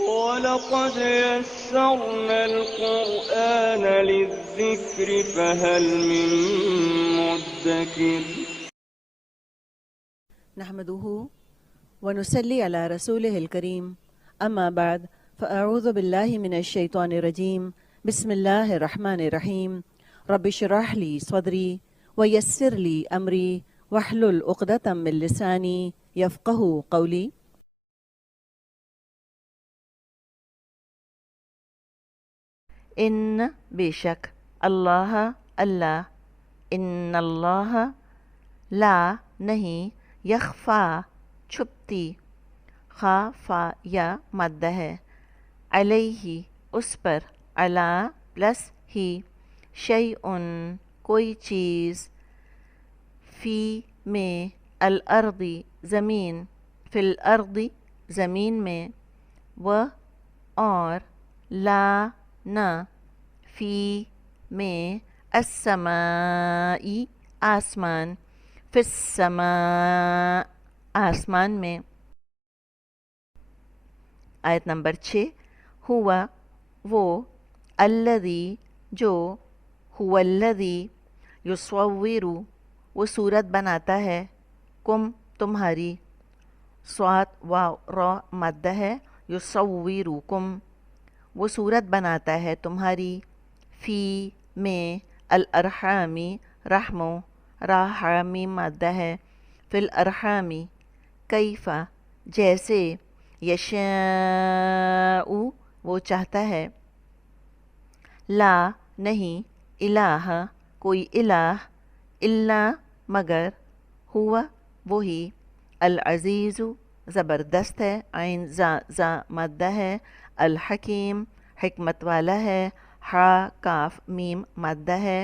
وَلَقَدْ يَسَّرْنَا الْقُرْآنَ لِلذِّكْرِ فَهَلْ مِن مُّدَّكِرٍ نحمده ونصلي على رسوله الكريم أما بعد فأعوذ بالله من الشيطان الرجيم بسم الله الرحمن الرحيم رب اشرح لي صدري ويسر لي أمري واحلل عقدة من لساني يفقهوا قولي. ان بے شک اللہ اللہ ان اللہ لا نہیں یخفا چھپتی خا فا یا مادہ ہے علیہ اس پر علا پلس ہی شیء کوئی چیز فی میں الارض زمین فی الارض زمین میں و اور لا نہ فی میں السمائی آسمان فی السماء آسمان میں. آیت نمبر 6 ہوا وہ الذی جو ہوا الذی یصور وہ صورت بناتا ہے کم تمہاری صاد واو را مادہ ہے یصورکم وہ صورت بناتا ہے تمہاری فی میں الارحامی رحموں راحامی مادہ ہے فی الارحامی کیفا جیسے یشاء وہ چاہتا ہے لا نہیں الہ کوئی الہ الا مگر ہوا وہی العزیز زبردست ہے عین زا مادہ ہے الحکیم حکمت والا ہے حا کاف میم مادہ ہے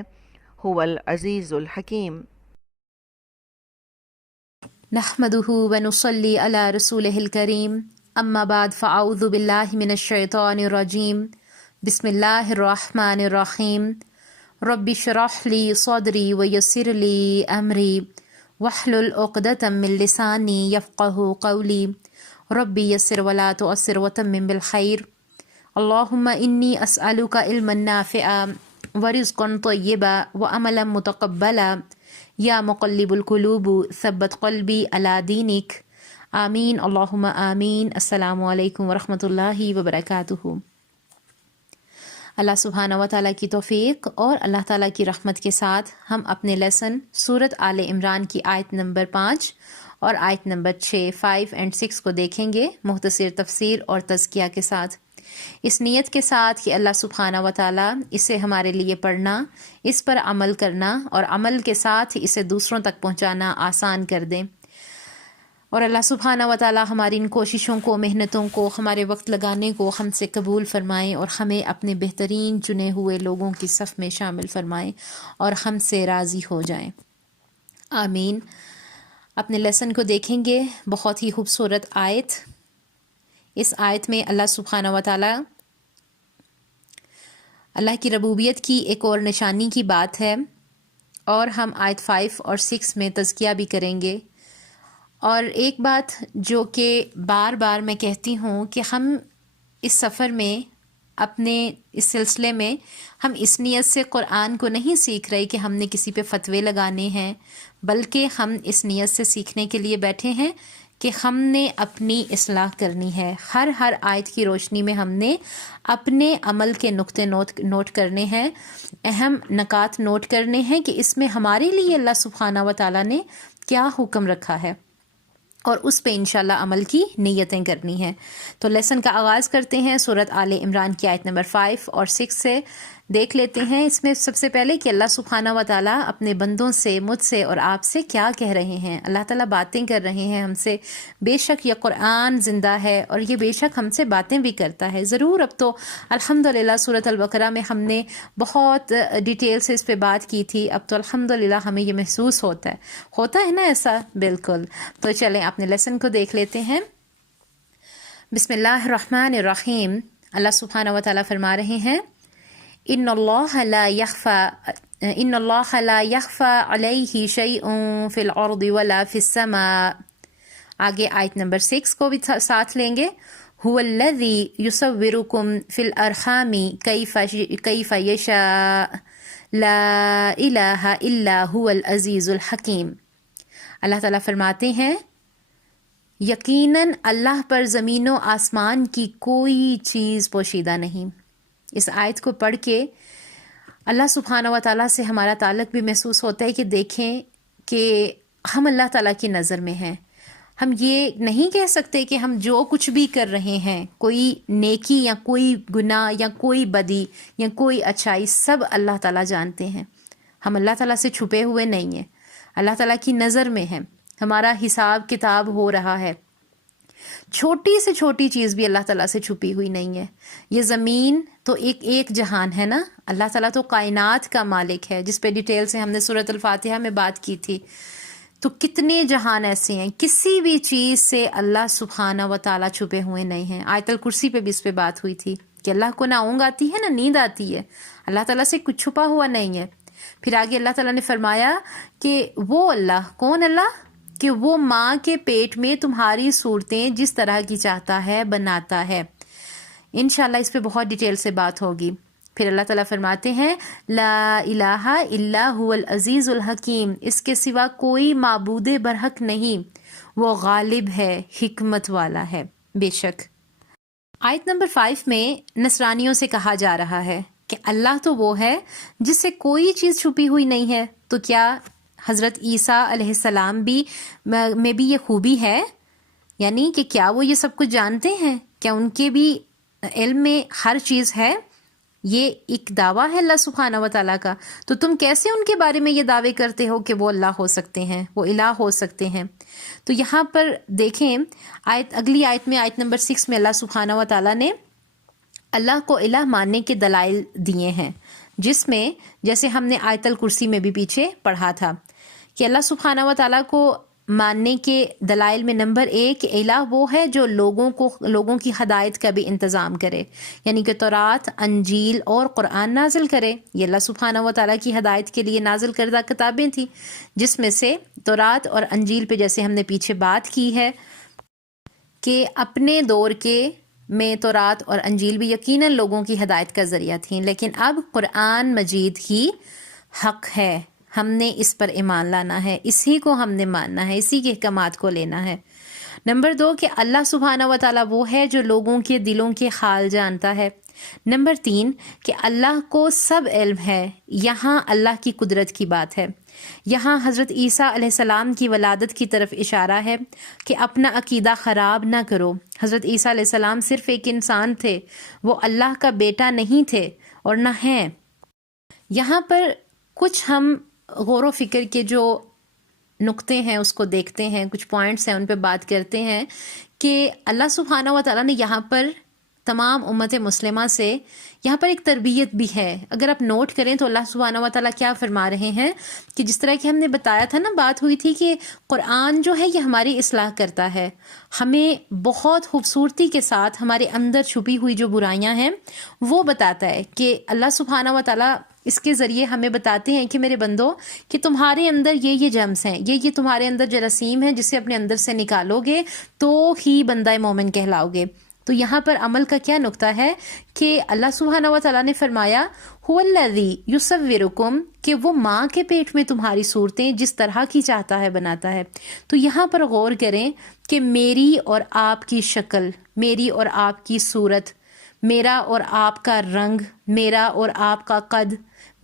هو العزیز الحکیم. نحمده ونصلي على رسوله الكريم اما بعد فاعوذ بالله من الشيطان الرجيم بسم الله الرحمن الرحيم رب اشرح لي صدري ويسر لي امري واحلل عقدة من لساني يفقهوا قولي ربي يسر ولا تؤثر وتمم بالخير اللهم إني أسألك علما نافعا ورزقا طيبا وعملا متقبلا يا مقلب القلوب ثبت قلبي على دينك آمين اللهم آمين. السلام علیکم ورحمۃ اللہ وبرکاتہ. اللہ سبحانہ و تعالیٰ کی توفیق اور اللہ تعالیٰ کی رحمت کے ساتھ ہم اپنے لیسن سورت آل عمران کی آیت نمبر 5 اور آیت نمبر 6 5 اور 6 کو دیکھیں گے مختصر تفسیر اور تزکیہ کے ساتھ، اس نیت کے ساتھ کہ اللہ سبحانہ و تعالیٰ اسے ہمارے لیے پڑھنا، اس پر عمل کرنا اور عمل کے ساتھ اسے دوسروں تک پہنچانا آسان کر دیں، اور اللہ سبحانہ و تعالیٰ ہماری ان کوششوں کو، محنتوں کو، ہمارے وقت لگانے کو ہم سے قبول فرمائیں اور ہمیں اپنے بہترین چنے ہوئے لوگوں کی صف میں شامل فرمائیں اور ہم سے راضی ہو جائیں، آمین. اپنے لیسن کو دیکھیں گے. بہت ہی خوبصورت آیت. اس آیت میں اللہ سبحانہ و تعالیٰ اللہ کی ربوبیت کی ایک اور نشانی کی بات ہے، اور ہم آیت 5 اور 6 میں تزکیہ بھی کریں گے. اور ایک بات جو کہ بار بار میں کہتی ہوں کہ ہم اس سفر میں، اپنے اس سلسلے میں، ہم اس نیت سے قرآن کو نہیں سیکھ رہے کہ ہم نے کسی پہ فتوے لگانے ہیں، بلکہ ہم اس نیت سے سیکھنے کے لیے بیٹھے ہیں کہ ہم نے اپنی اصلاح کرنی ہے. ہر آیت کی روشنی میں ہم نے اپنے عمل کے نقطے نوٹ کرنے ہیں، اہم نکات نوٹ کرنے ہیں کہ اس میں ہمارے لیے اللہ سبحانہ و تعالیٰ نے کیا حکم رکھا ہے، اور اس پہ انشاءاللہ عمل کی نیتیں کرنی ہیں. تو لیسن کا آغاز کرتے ہیں سورت آل عمران کی آیت نمبر 5 اور 6 سے. دیکھ لیتے ہیں اس میں سب سے پہلے کہ اللہ سبحانہ و تعالیٰ اپنے بندوں سے، مجھ سے اور آپ سے کیا کہہ رہے ہیں. اللہ تعالیٰ باتیں کر رہے ہیں ہم سے. بے شک یہ قرآن زندہ ہے اور یہ بے شک ہم سے باتیں بھی کرتا ہے. ضرور اب تو الحمدللہ سورۃ البقرہ میں ہم نے بہت ڈیٹیل سے اس پہ بات کی تھی، اب تو الحمدللہ ہمیں یہ محسوس ہوتا ہے نا ایسا. بالکل. تو چلیں اپنے لیسن کو دیکھ لیتے ہیں. بسم اللہ الرحمن الرحیم. اللہ سبحانہ و تعالیٰ فرما رہے ہیں ان اللہ لا یخفى علیہ شیء فی الارض ولا فی السماء. آگے آیت نمبر 6 کو بھی ساتھ لیں گے. هو الذی یصورکم فی الارحام کیف یشاء لا الہ الا هو العزیز الحکیم۔ اللہ تعالیٰ فرماتے ہیں یقیناً اللہ پر زمین و آسمان کی کوئی چیز پوشیدہ نہیں۔ اس آیت کو پڑھ کے اللہ سبحانہ و تعالیٰ سے ہمارا تعلق بھی محسوس ہوتا ہے کہ دیکھیں کہ ہم اللہ تعالیٰ کی نظر میں ہیں۔ ہم یہ نہیں کہہ سکتے کہ ہم جو کچھ بھی کر رہے ہیں، کوئی نیکی یا کوئی گناہ یا کوئی بدی یا کوئی اچھائی، سب اللہ تعالیٰ جانتے ہیں۔ ہم اللہ تعالیٰ سے چھپے ہوئے نہیں ہیں، اللہ تعالیٰ کی نظر میں ہیں، ہمارا حساب کتاب ہو رہا ہے۔ چھوٹی سے چھوٹی چیز بھی اللہ تعالیٰ سے چھپی ہوئی نہیں ہے۔ یہ زمین تو ایک جہان ہے نا، اللہ تعالیٰ تو کائنات کا مالک ہے، جس پہ ڈیٹیل سے ہم نے سورۃ الفاتحہ میں بات کی تھی۔ تو کتنے جہان ایسے ہیں، کسی بھی چیز سے اللہ سبحانہ و تعالیٰ چھپے ہوئے نہیں ہیں۔ آیت الکرسی پہ بھی اس پہ بات ہوئی تھی کہ اللہ کو نہ اونگ آتی ہے نہ نیند آتی ہے، اللہ تعالیٰ سے کچھ چھپا ہوا نہیں ہے۔ پھر آگے اللہ تعالیٰ نے فرمایا کہ وہ اللہ، کون اللہ؟ کہ وہ ماں کے پیٹ میں تمہاری صورتیں جس طرح کی چاہتا ہے بناتا ہے۔ انشاءاللہ اس پہ بہت ڈیٹیل سے بات ہوگی۔ پھر اللہ تعالیٰ فرماتے ہیں لا الہ الا هو العزیز الحکیم، اس کے سوا کوئی معبود برحق نہیں، وہ غالب ہے، حکمت والا ہے۔ بے شک آیت نمبر 5 میں نصرانیوں سے کہا جا رہا ہے کہ اللہ تو وہ ہے جس سے کوئی چیز چھپی ہوئی نہیں ہے، تو کیا حضرت عیسیٰ علیہ السلام میں بھی یہ خوبی ہے؟ یعنی کہ کیا وہ یہ سب کچھ جانتے ہیں؟ کیا ان کے بھی علم میں ہر چیز ہے؟ یہ ایک دعویٰ ہے اللہ سبحانہ و تعالیٰ کا، تو تم کیسے ان کے بارے میں یہ دعوے کرتے ہو کہ وہ اللہ ہو سکتے ہیں، وہ الہ ہو سکتے ہیں؟ تو یہاں پر دیکھیں اگلی آیت میں، آیت نمبر 6 میں اللہ سبحانہ و تعالیٰ نے اللہ کو الہ ماننے کے دلائل دیے ہیں، جس میں جیسے ہم نے آیت الکرسی میں بھی پیچھے پڑھا تھا کہ اللہ سبحانہ و تعالیٰ کو ماننے کے دلائل میں نمبر 1 الہ وہ ہے جو لوگوں کی ہدایت کا بھی انتظام کرے، یعنی کہ تورات، انجیل اور قرآن نازل کرے۔ یہ اللہ سبحانہ و تعالیٰ کی ہدایت کے لیے نازل کردہ کتابیں تھیں، جس میں سے تورات اور انجیل پہ جیسے ہم نے پیچھے بات کی ہے کہ اپنے دور میں تورات اور انجیل بھی یقیناً لوگوں کی ہدایت کا ذریعہ تھیں، لیکن اب قرآن مجید ہی حق ہے، ہم نے اس پر ایمان لانا ہے، اسی کو ہم نے ماننا ہے، اسی کے احکامات کو لینا ہے۔ نمبر 2 کہ اللہ سبحانہ و تعالیٰ وہ ہے جو لوگوں کے دلوں کے حال جانتا ہے۔ نمبر 3 کہ اللہ کو سب علم ہے۔ یہاں اللہ کی قدرت کی بات ہے، یہاں حضرت عیسیٰ علیہ السلام کی ولادت کی طرف اشارہ ہے کہ اپنا عقیدہ خراب نہ کرو۔ حضرت عیسیٰ علیہ السلام صرف ایک انسان تھے، وہ اللہ کا بیٹا نہیں تھے اور نہ ہیں۔ یہاں پر کچھ ہم غور و فکر کے جو نقطے ہیں اس کو دیکھتے ہیں، کچھ پوائنٹس ہیں ان پہ بات کرتے ہیں کہ اللہ سبحانہ و تعالیٰ نے یہاں پر تمام امت مسلمہ سے یہاں پر ایک تربیت بھی ہے۔ اگر آپ نوٹ کریں تو اللہ سبحانہ و تعالیٰ کیا فرما رہے ہیں کہ جس طرح کہ ہم نے بتایا تھا نا، بات ہوئی تھی کہ قرآن جو ہے یہ ہماری اصلاح کرتا ہے، ہمیں بہت خوبصورتی کے ساتھ ہمارے اندر چھپی ہوئی جو برائیاں ہیں وہ بتاتا ہے کہ اللہ سبحانہ و تعالیٰ اس کے ذریعے ہمیں بتاتے ہیں کہ میرے بندو کہ تمہارے اندر یہ جرمز ہیں، یہ تمہارے اندر جراثیم ہیں، جسے اپنے اندر سے نکالو گے تو ہی بندہ مومن کہلاؤ گے۔ تو یہاں پر عمل کا کیا نقطہ ہے کہ اللہ سبحانہ و تعالیٰ نے فرمایا هو الذی یصورکم، کہ وہ ماں کے پیٹ میں تمہاری صورتیں جس طرح کی چاہتا ہے بناتا ہے۔ تو یہاں پر غور کریں کہ میری اور آپ کی شکل، میری اور آپ کی صورت، میرا اور آپ کا رنگ، میرا اور آپ کا قد،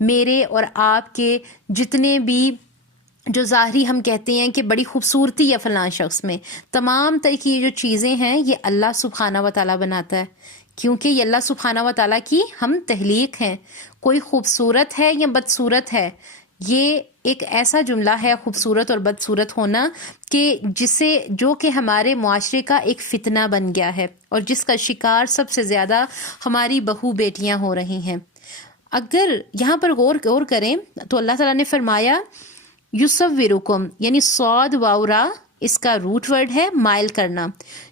میرے اور آپ کے جتنے بھی جو ظاہری ہم کہتے ہیں کہ بڑی خوبصورتی ہے فلاں شخص میں، تمام طرح کی جو چیزیں ہیں یہ اللہ سبحانہ و تعالیٰ بناتا ہے، کیونکہ یہ اللہ سبحانہ و تعالیٰ کی ہم تخلیق ہیں۔ کوئی خوبصورت ہے یا بدصورت ہے، یہ ایک ایسا جملہ ہے خوبصورت اور بدصورت ہونا کہ جو کہ ہمارے معاشرے کا ایک فتنہ بن گیا ہے اور جس کا شکار سب سے زیادہ ہماری بہو بیٹیاں ہو رہی ہیں۔ اگر یہاں پر غور کریں تو اللہ تعالیٰ نے فرمایا یصورکم، یعنی صاد واو را اس کا روٹ ورڈ ہے مائل کرنا۔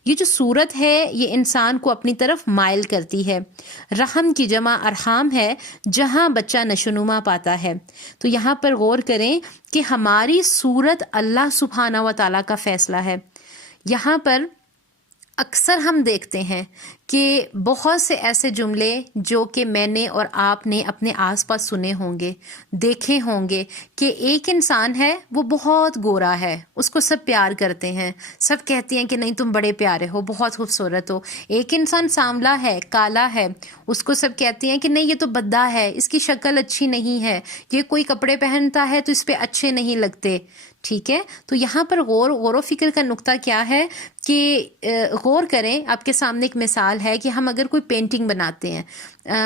یہ جو صورت ہے یہ انسان کو اپنی طرف مائل کرتی ہے۔ رحم کی جمع ارحام ہے، جہاں بچہ نشوونما پاتا ہے۔ تو یہاں پر غور کریں کہ ہماری صورت اللہ سبحانہ و تعالیٰ کا فیصلہ ہے۔ یہاں پر اکثر ہم دیکھتے ہیں کہ بہت سے ایسے جملے جو کہ میں نے اور آپ نے اپنے آس پاس سنے ہوں گے، دیکھے ہوں گے، کہ ایک انسان ہے وہ بہت گورا ہے، اس کو سب پیار کرتے ہیں، سب کہتے ہیں کہ نہیں تم بڑے پیارے ہو، بہت خوبصورت ہو۔ ایک انسان سانولا ہے، کالا ہے، اس کو سب کہتے ہیں کہ نہیں یہ تو بدھا ہے، اس کی شکل اچھی نہیں ہے، یہ کوئی کپڑے پہنتا ہے تو اس پہ اچھے نہیں لگتے۔ ٹھیک ہے، تو یہاں پر غور و فکر کا نقطہ کیا ہے کہ غور کریں۔ آپ کے سامنے ایک مثال ہے کہ ہم اگر کوئی پینٹنگ بناتے ہیں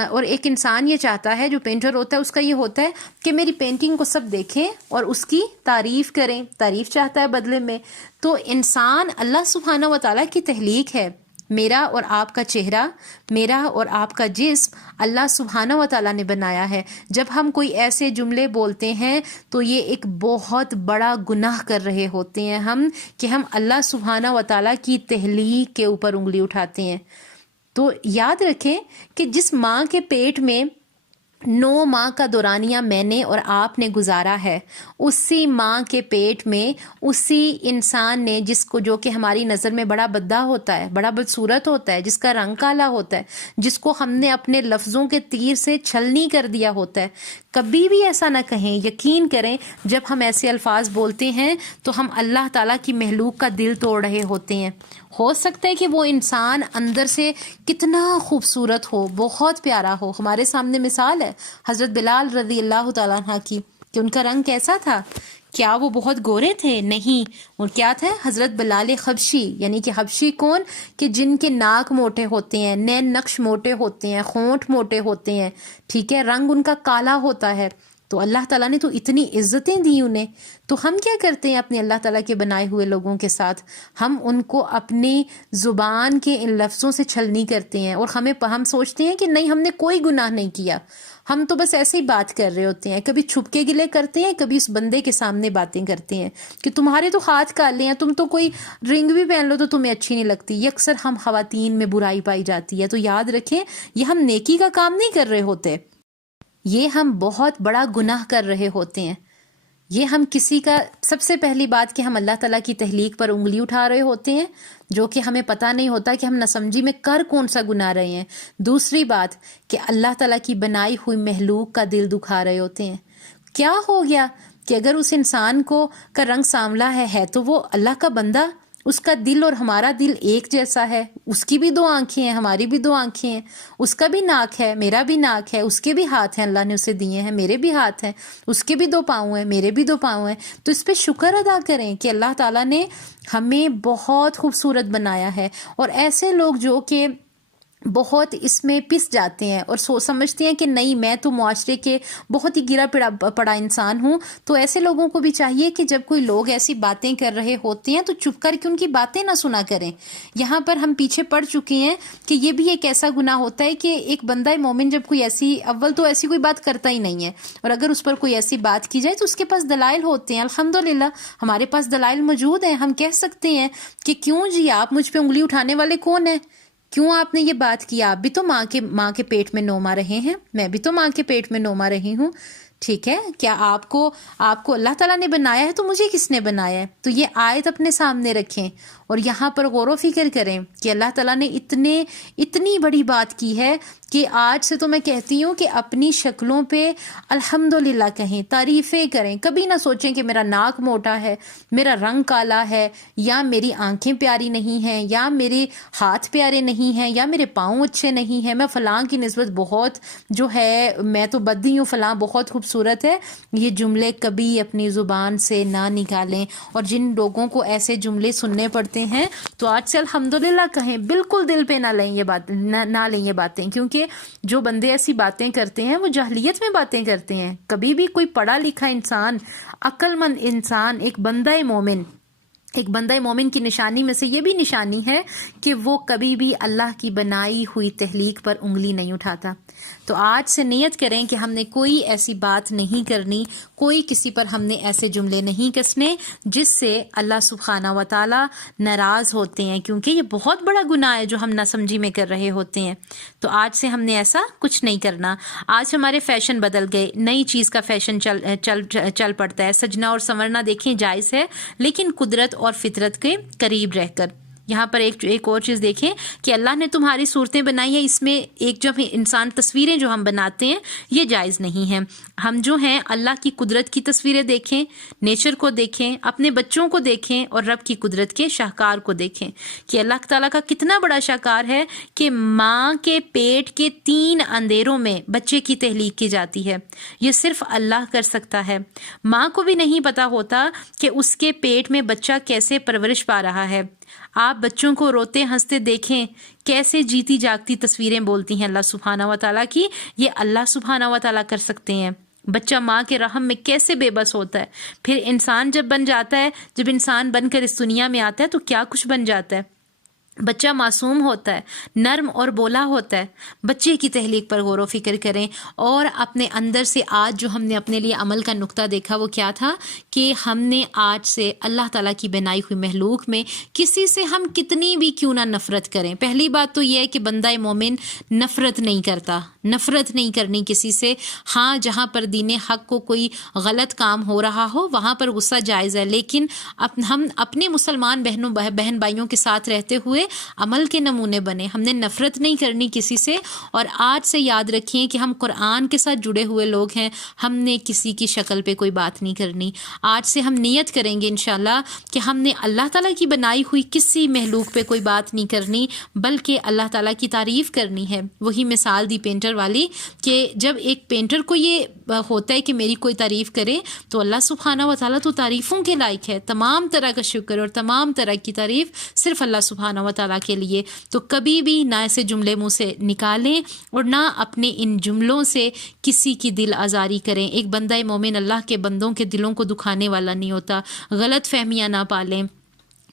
اور ایک انسان یہ چاہتا ہے، جو پینٹر ہوتا ہے اس کا یہ ہوتا ہے کہ میری پینٹنگ کو سب دیکھیں اور اس کی تعریف کریں، تعریف چاہتا ہے بدلے میں۔ تو انسان اللہ سبحانہ و تعالیٰ کی تخلیق ہے۔ میرا اور آپ کا چہرہ، میرا اور آپ کا جسم اللہ سبحانہ و تعالیٰ نے بنایا ہے۔ جب ہم کوئی ایسے جملے بولتے ہیں تو یہ ایک بہت بڑا گناہ کر رہے ہوتے ہیں ہم، کہ ہم اللہ سبحانہ و تعالیٰ کی تخلیق کے اوپر انگلی اٹھاتے ہیں۔ تو یاد رکھیں کہ جس ماں کے پیٹ میں 9 ماہ کا دورانیہ میں نے اور آپ نے گزارا ہے، اسی ماں کے پیٹ میں اسی انسان نے، جس کو جو کہ ہماری نظر میں بڑا بدھا ہوتا ہے، بڑا بدصورت ہوتا ہے، جس کا رنگ کالا ہوتا ہے، جس کو ہم نے اپنے لفظوں کے تیر سے چھلنی کر دیا ہوتا ہے، کبھی بھی ایسا نہ کہیں۔ یقین کریں جب ہم ایسے الفاظ بولتے ہیں تو ہم اللہ تعالیٰ کی مخلوق کا دل توڑ رہے ہوتے ہیں۔ ہو سکتا ہے کہ وہ انسان اندر سے کتنا خوبصورت ہو، بہت پیارا ہو۔ ہمارے سامنے مثال ہے حضرت بلال رضی اللہ تعالیٰ عنہ کی، کہ ان کا رنگ کیسا تھا؟ کیا وہ بہت گورے تھے؟ نہیں۔ اور کیا تھے؟ حضرت بلال حبشی، یعنی کہ حبشی کون؟ کہ جن کے ناک موٹے ہوتے ہیں، نین نقش موٹے ہوتے ہیں، ہونٹ موٹے ہوتے ہیں، ٹھیک ہے، رنگ ان کا کالا ہوتا ہے۔ تو اللہ تعالیٰ نے تو اتنی عزتیں دی انہیں، تو ہم کیا کرتے ہیں اپنے اللہ تعالیٰ کے بنائے ہوئے لوگوں کے ساتھ؟ ہم ان کو اپنی زبان کے ان لفظوں سے چھلنی کرتے ہیں، اور ہم سوچتے ہیں کہ نہیں ہم نے کوئی گناہ نہیں کیا، ہم تو بس ایسے ہی بات کر رہے ہوتے ہیں۔ کبھی چھپ کے گلے کرتے ہیں، کبھی اس بندے کے سامنے باتیں کرتے ہیں کہ تمہارے تو ہاتھ کالے ہیں، تم تو کوئی رنگ بھی پہن لو تو تمہیں اچھی نہیں لگتی۔ یہ اکثر ہم خواتین میں برائی پائی جاتی ہے۔ تو یاد رکھیں یہ ہم نیکی کا کام نہیں کر رہے ہوتے، یہ ہم بہت بڑا گناہ کر رہے ہوتے ہیں۔ یہ ہم کسی کا، سب سے پہلی بات کہ ہم اللہ تعالیٰ کی تخلیق پر انگلی اٹھا رہے ہوتے ہیں، جو کہ ہمیں پتہ نہیں ہوتا کہ ہم ناسمجھی میں کر کون سا گناہ رہے ہیں۔ دوسری بات کہ اللہ تعالیٰ کی بنائی ہوئی مخلوق کا دل دکھا رہے ہوتے ہیں۔ کیا ہو گیا کہ اگر اس انسان کو کا رنگ سانولا ہے تو وہ اللہ کا بندہ، اس کا دل اور ہمارا دل ایک جیسا ہے، اس کی بھی 2 آنکھیں ہیں، ہماری بھی 2 آنکھیں ہیں، اس کا بھی ناک ہے، میرا بھی ناک ہے، اس کے بھی ہاتھ ہیں، اللہ نے اسے دیے ہیں، میرے بھی ہاتھ ہیں، اس کے بھی 2 پاؤں ہیں، میرے بھی 2 پاؤں ہیں۔ تو اس پہ شکر ادا کریں کہ اللہ تعالیٰ نے ہمیں بہت خوبصورت بنایا ہے۔ اور ایسے لوگ جو کہ بہت اس میں پس جاتے ہیں اور سمجھتے ہیں کہ نہیں میں تو معاشرے کے بہت ہی گرا پڑا انسان ہوں، تو ایسے لوگوں کو بھی چاہیے کہ جب کوئی لوگ ایسی باتیں کر رہے ہوتے ہیں تو چپ کر کے ان کی باتیں نہ سنا کریں۔ یہاں پر ہم پیچھے پڑ چکے ہیں کہ یہ بھی ایک ایسا گناہ ہوتا ہے کہ ایک بندہ مومن جب کوئی ایسی، اول تو ایسی کوئی بات کرتا ہی نہیں ہے، اور اگر اس پر کوئی ایسی بات کی جائے تو اس کے پاس دلائل ہوتے ہیں۔ الحمدللہ ہمارے پاس دلائل موجود ہیں، ہم کہہ سکتے ہیں کہ کیوں جی آپ مجھ پہ انگلی اٹھانے والے کون ہیں؟ کیوں آپ نے یہ بات کی؟ آپ بھی تو ماں کے پیٹ میں 9 ماہ رہے ہیں، میں بھی تو ماں کے پیٹ میں 9 ماہ رہی ہوں، ٹھیک ہے؟ کیا آپ کو اللہ تعالیٰ نے بنایا ہے تو مجھے کس نے بنایا ہے؟ تو یہ آیت اپنے سامنے رکھیں اور یہاں پر غور و فکر کریں کہ اللہ تعالیٰ نے اتنی بڑی بات کی ہے کہ آج سے تو میں کہتی ہوں کہ اپنی شکلوں پہ الحمدللہ کہیں، تعریفیں کریں۔ کبھی نہ سوچیں کہ میرا ناک موٹا ہے، میرا رنگ کالا ہے، یا میری آنکھیں پیاری نہیں ہیں، یا میرے ہاتھ پیارے نہیں ہیں، یا میرے پاؤں اچھے نہیں ہیں، میں فلاں کی نسبت بہت جو ہے میں تو بدی ہوں، فلاں بہت خوبصورت ہے۔ یہ جملے کبھی اپنی زبان سے نہ نکالیں، اور جن لوگوں کو ایسے جملے سننے پڑتے ہیں تو آج سے الحمدللہ کہیں، بالکل دل پہ نہ لیں یہ باتیں، کیونکہ جو بندے ایسی باتیں کرتے ہیں وہ جاہلیت میں باتیں کرتے ہیں۔ کبھی بھی کوئی پڑھا لکھا انسان، عقل مند انسان، ایک بندہ مومن کی نشانی میں سے یہ بھی نشانی ہے کہ وہ کبھی بھی اللہ کی بنائی ہوئی تخلیق پر انگلی نہیں اٹھاتا۔ تو آج سے نیت کریں کہ ہم نے کوئی ایسی بات نہیں کرنی، کوئی کسی پر ہم نے ایسے جملے نہیں کسنے جس سے اللہ سبحانہ و تعالی ناراض ہوتے ہیں، کیونکہ یہ بہت بڑا گناہ ہے جو ہم ناسمجھی میں کر رہے ہوتے ہیں۔ تو آج سے ہم نے ایسا کچھ نہیں کرنا۔ آج ہمارے فیشن بدل گئے، نئی چیز کا فیشن چل پڑتا ہے۔ سجنا اور سنورنا دیکھیں جائز ہے، لیکن قدرت اور فطرت کے قریب رہ کر۔ یہاں پر ایک اور چیز دیکھیں کہ اللہ نے تمہاری صورتیں بنائی ہیں، اس میں ایک جو انسان تصویریں جو ہم بناتے ہیں یہ جائز نہیں ہیں. ہم جو ہیں اللہ کی قدرت کی تصویریں دیکھیں، نیچر کو دیکھیں، اپنے بچوں کو دیکھیں اور رب کی قدرت کے شاہکار کو دیکھیں کہ اللہ تعالیٰ کا کتنا بڑا شاہکار ہے کہ ماں کے پیٹ کے 3 اندھیروں میں بچے کی تخلیق کی جاتی ہے. یہ صرف اللہ کر سکتا ہے. ماں کو بھی نہیں پتا ہوتا کہ اس کے پیٹ میں بچہ کیسے پرورش پا رہا ہے. آپ بچوں کو روتے ہنستے دیکھیں، کیسے جیتی جاگتی تصویریں بولتی ہیں اللہ سبحانہ و تعالیٰ کی. یہ اللہ سبحانہ و تعالیٰ کر سکتے ہیں. بچہ ماں کے رحم میں کیسے بے بس ہوتا ہے، پھر انسان جب بن جاتا ہے، جب انسان بن کر اس دنیا میں آتا ہے تو کیا کچھ بن جاتا ہے. بچہ معصوم ہوتا ہے، نرم اور بولا ہوتا ہے. بچے کی تخلیق پر غور و فکر کریں اور اپنے اندر سے آج جو ہم نے اپنے لیے عمل کا نقطہ دیکھا وہ کیا تھا کہ ہم نے آج سے اللہ تعالیٰ کی بنائی ہوئی مخلوق میں کسی سے ہم کتنی بھی کیوں نہ نفرت کریں. پہلی بات تو یہ ہے کہ بندہ مومن نفرت نہیں کرتا، نفرت نہیں کرنی کسی سے. ہاں جہاں پر دین حق کو کوئی غلط کام ہو رہا ہو وہاں پر غصہ جائز ہے، لیکن ہم اپنے مسلمان بہن بھائیوں کے ساتھ رہتے ہوئے عمل کے نمونے بنے. ہم نے نفرت نہیں کرنی کسی سے. اور آج سے یاد رکھیں کہ ہم قرآن کے ساتھ جڑے ہوئے لوگ ہیں، ہم نے کسی کی شکل پہ کوئی بات نہیں کرنی. آج سے ہم نیت کریں گے انشاءاللہ کہ ہم نے اللہ تعالیٰ کی بنائی ہوئی کسی مخلوق پہ کوئی بات نہیں کرنی، بلکہ اللہ تعالیٰ کی تعریف کرنی ہے. وہی مثال دی پینٹر والی کہ جب ایک پینٹر کو یہ ہوتا ہے کہ میری کوئی تعریف کرے تو اللہ سبحانہ و تعالیٰ تو تعریفوں کے لائق ہے. تمام طرح کا شکر اور تمام طرح کی تعریف صرف اللہ سبحانہ و تعالیٰ کے لیے. تو کبھی بھی نہ ایسے جملے منہ سے نکالیں اور نہ اپنے ان جملوں سے کسی کی دل آزاری کریں. ایک بندہ مومن اللہ کے بندوں کے دلوں کو دکھانے والا نہیں ہوتا. غلط فہمیاں نہ پالیں،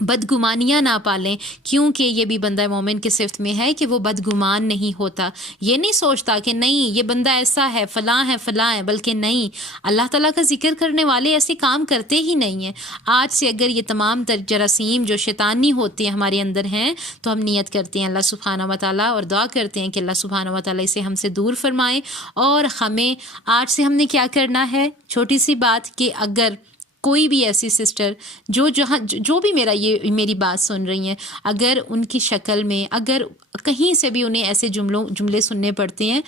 بدگمانیاں نہ پالیں، کیونکہ یہ بھی بندہ مومن کے صفت میں ہے کہ وہ بدگمان نہیں ہوتا. یہ نہیں سوچتا کہ نہیں یہ بندہ ایسا ہے فلاں ہے، بلکہ نہیں، اللہ تعالیٰ کا ذکر کرنے والے ایسے کام کرتے ہی نہیں ہیں. آج سے اگر یہ تمام جراثیم جو شیطانی ہوتے ہیں ہمارے اندر ہیں تو ہم نیت کرتے ہیں اللہ سبحانہ و تعالیٰ اور دعا کرتے ہیں کہ اللہ سبحانہ و تعالیٰ اسے ہم سے دور فرمائے. اور ہمیں آج سے ہم نے کیا کرنا ہے، چھوٹی سی بات کہ اگر کوئی بھی ایسی سسٹر جو بھی میری بات سن رہی ہیں، اگر ان کی شکل میں اگر کہیں سے بھی انہیں ایسے جملے سننے پڑتے ہیں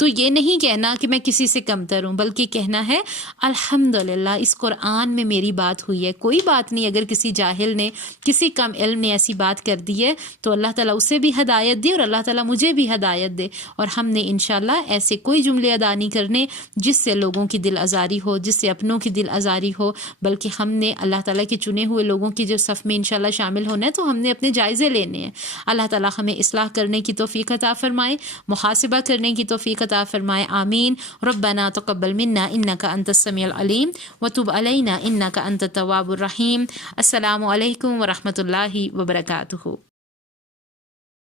تو یہ نہیں کہنا کہ میں کسی سے کمتر ہوں، بلکہ کہنا ہے الحمدللہ اس قرآن میں میری بات ہوئی ہے. کوئی بات نہیں، اگر کسی جاہل نے کسی کم علم نے ایسی بات کر دی ہے تو اللہ تعالیٰ اسے بھی ہدایت دے اور اللہ تعالیٰ مجھے بھی ہدایت دے. اور ہم نے انشاءاللہ ایسے کوئی جملے ادا نہیں کرنے جس سے لوگوں کی دل آزاری ہو، جس سے اپنوں کی دل آزاری ہو، بلکہ ہم نے اللہ تعالیٰ کے چنے ہوئے لوگوں کی جو صف میں انشاءاللہ شامل ہونا ہے تو ہم نے اپنے جائزے لینے ہیں. اللہ تعالیٰ ہمیں اصلاح کرنے کی توفیق عطا فرمائے، محاسبہ کرنے کی توفیق عطا فرمائے. آمین. ربنا تقبل منا انک انت السمیع العلیم وتب علینا انک انت التواب الرحیم. السلام علیکم ورحمۃ اللہ وبرکاتہ.